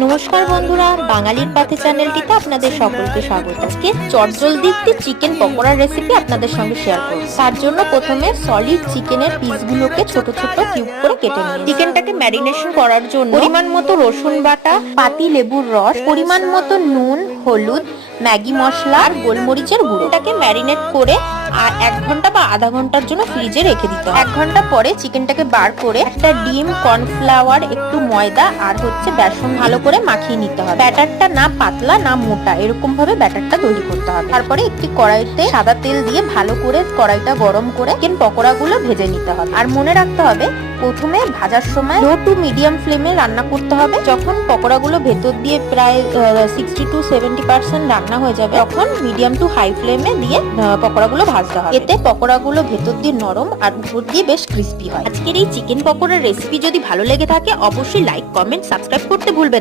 নমস্কার বন্ধুরা, বাঙালির পথে চ্যানেলটিতে আপনাদের সকলকে স্বাগত। আজকে চটজলদি একটি চিকেন পকোড়ার রেসিপি আপনাদের সঙ্গে শেয়ার করব। তার জন্য প্রথমে সলিড চিকেনের পিসগুলোকে ছোট ছোট কিউব করে কেটে নিই। চিকেনটাকে ম্যারিনেশন করার জন্য পরিমাণ মতো রসুন বাটা, পাতি লেবুর রস, পরিমাণ মতো নুন, হলুদ, ম্যাগি মশলা আর গোলমরিচের গুঁড়ো, এটাকে ম্যারিনেট করে আর 1 ঘন্টা বা আধা ঘন্টার জন্য ফ্রিজে রেখে দিতে হবে। 1 ঘন্টা পরে চিকেনটাকে বার করে একটা ডিম, কর্নফ্লাওয়ার, একটু ময়দা আর বেসন ভালো করে মাখিয়ে নিতে হবে। ব্যাটারটা না পাতলা না মোটা, এরকম ভাবে ব্যাটারটা তৈরি করতে হবে। তারপরে একটি কড়াইতে সাদা তেল দিয়ে ভালো করে কড়াইটা গরম করে চিকেন পকোড়াগুলো ভেজে নিতে হবে। আর মনে রাখতে হবে, প্রথমে ভাজার সময় লো টু মিডিয়াম ফ্লেমে রান্না করতে হবে। যখন পকোড়াগুলো ভেতর দিয়ে প্রায় 60 to 70% রান্না হয়ে যাবে, তখন মিডিয়াম টু হাই ফ্লেমে দিয়ে পকোড়াগুলো ভাজতে হবে। এতে পকোড়াগুলো ভেতর দিয়ে নরম আর উপর দিয়ে বেশ ক্রিস্পি হয়। আজকের এই চিকেন পকোড়ার রেসিপি যদি ভালো লেগে থাকে, অবশ্যই লাইক, কমেন্ট, সাবস্ক্রাইব করতে ভুলবেন না।